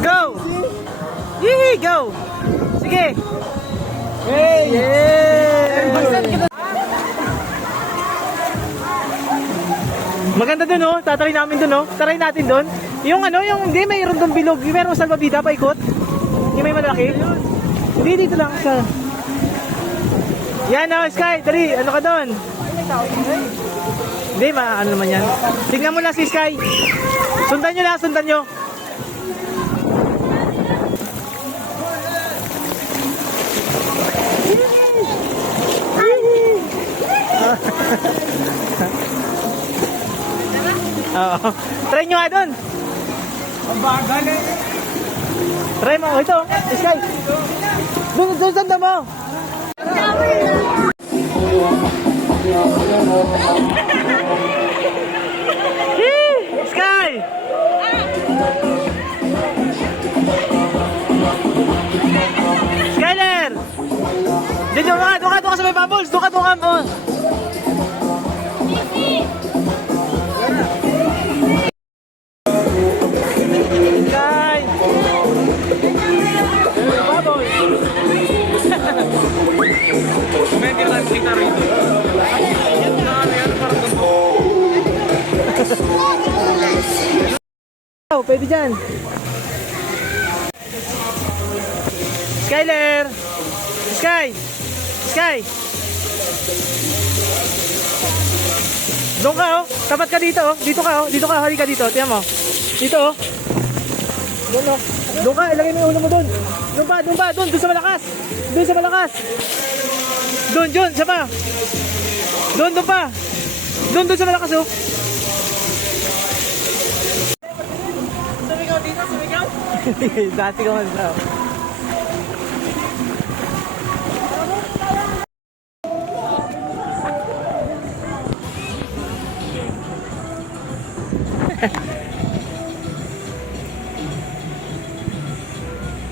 Go! Yee! Go! Sige! Hey! Yeah! Maganda dun oh, tatry namin dun oh. Try natin dun. Yung ano, yung hindi mayroon dun bilog, yung mayroong salbabida pa ikot. Yung may malaki. Hindi dito lang sa. Yan oh, Sky, dali, ano ka dun? Hindi, ano naman yan. Tingnan mo lang si Sky. Sundan nyo lang, sundan nyo. Oo. Try nyo nga doon. Ang bagal eh. Try mo. Ito. Sky. Doon sanda mo. Sky. Skyler. Doon ka sa may bubbles. Doon ka. Oh. Sky! Baboy! Kumenti lang kita rito. Yan na yan parang ganito. Oh, pwede dyan. Skyler! Sky! Sky! Doon ka oh. Tapat ka dito oh. Dito ka oh. Dito ka. Halika dito. Tingnan mo. Dito oh. Doon oh. Doon ka. Ilagay mo yung ulo mo doon. Doon pa. Doon sa malakas. Doon sa malakas. Doon. Siya pa. Doon pa. Doon sa malakas oh. Sumigaw dito. Sumigaw. Dati ka man daw.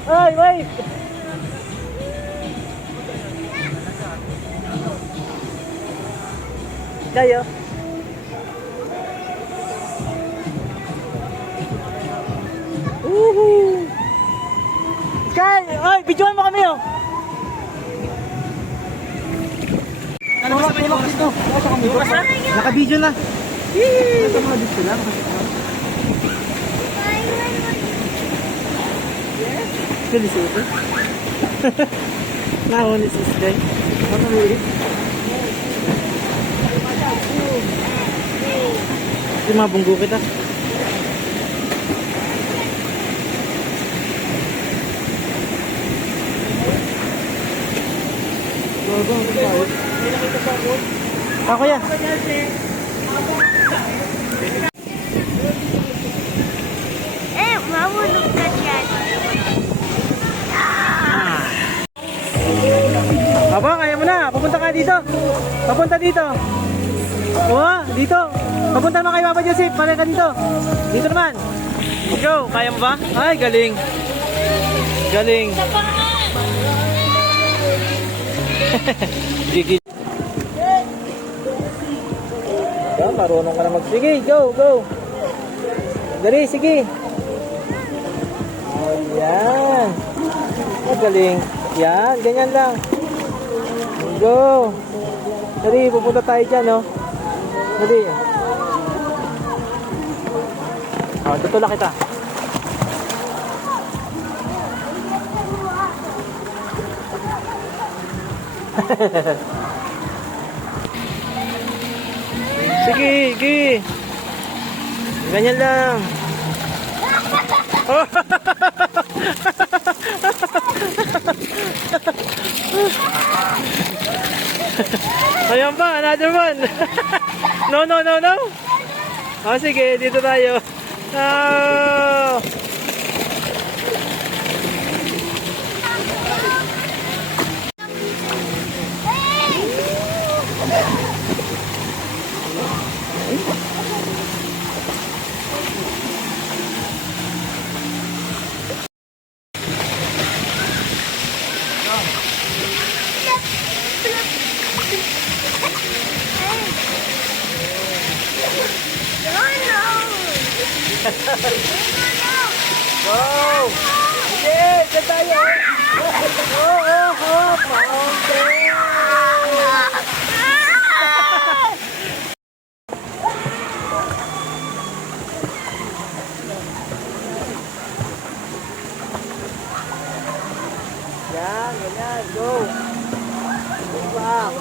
Ay, wait! Kayo? Woohoo! Sky! Ay, videoan mo kami oh! Naka-video na! Yee! Nasa mga dito lang. Really super. Nahon is this day. Ano mo ulit? Yung mga bunggo kita. Ako yan. Mahulog ka dyan. Aba, kaya mo na. Papunta ka dito. Papunta dito. Oo, dito. Papunta naman kay Papa Joseph. Pare ka dito. Dito naman. Go. Kaya mo ba? Ay, galing. Galing. Gigi. Oh, marunong ka na mag... Sige, go. Dali, sige. Oh, yan. Galing. Yan, ganyan lang. Go. Dali, pupunta tayo dyan, no? Dali. Oh, tutulak kita. Sige. Ganyan lang. Oh. Ayan pa, another one. No. Oh, sige, dito tayo. Oh. Wow! Sige, dyan tayo. Fountain. Yan, ganyan, go. Wow.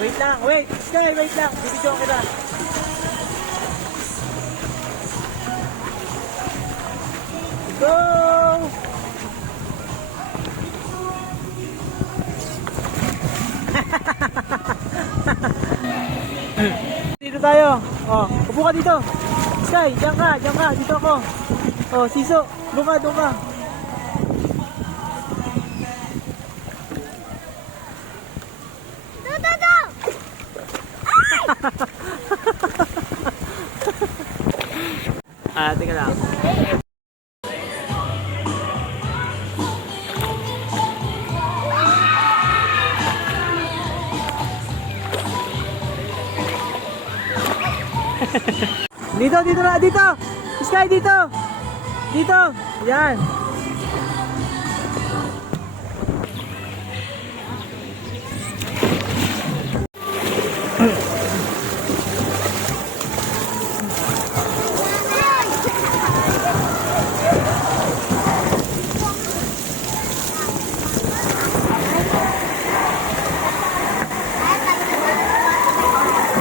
Wait lang, wait. Sky, wait lang. Bibidyo kita. Go! Dito tayo. Oh, upo ka dito. Sky, diyan ka, diyan ka. Dito ako. Oh, Siso, doon ka, doon ka. Teka lang. Dito, dito na, dito! Sky, dito! Dito! Yan!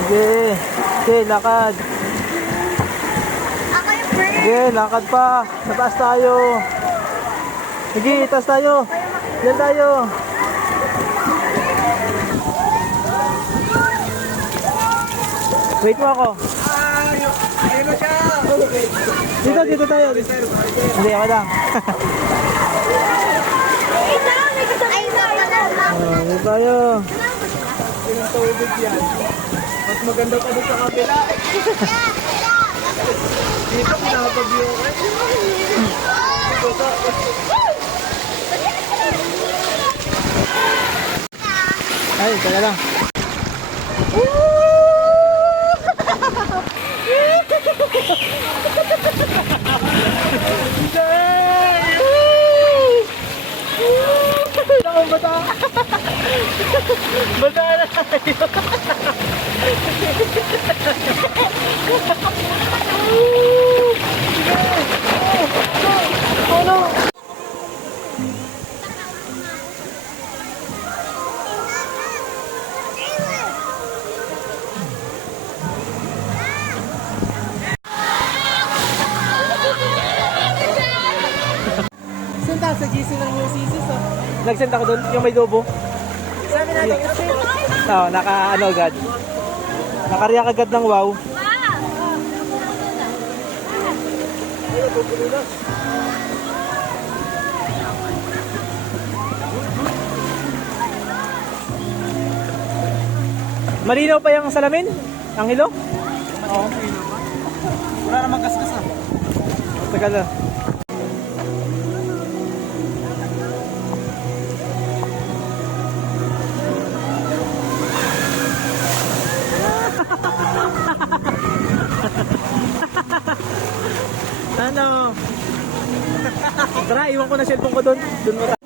Sige, sige, lakad. Ako yung first. Sige, lakad pa. Sa taas tayo. Sige, taas tayo. Yan tayo. Wait mo ako. Dito, dito tayo. Hindi, ako lang. Ay, Oh, dito tayo. Ilang tubig yan. Mas maganda pa doon sa kabila. Dito pinapag-view ka. Ay, tala lang. Ako bata. Bata na tayo. Oh no. Saan tayo sa GC ng UCC? Nag-send ako doon, yung may lobo. Sabi natin, no, naka-ano agad. Naka-react agad ng wow. Malinaw pa yung salamin? Ang hilo? Oo, wala namang gasgas ah. Tagal na. Ano? Tara, iwan ko na cellphone ko doon. Doon mo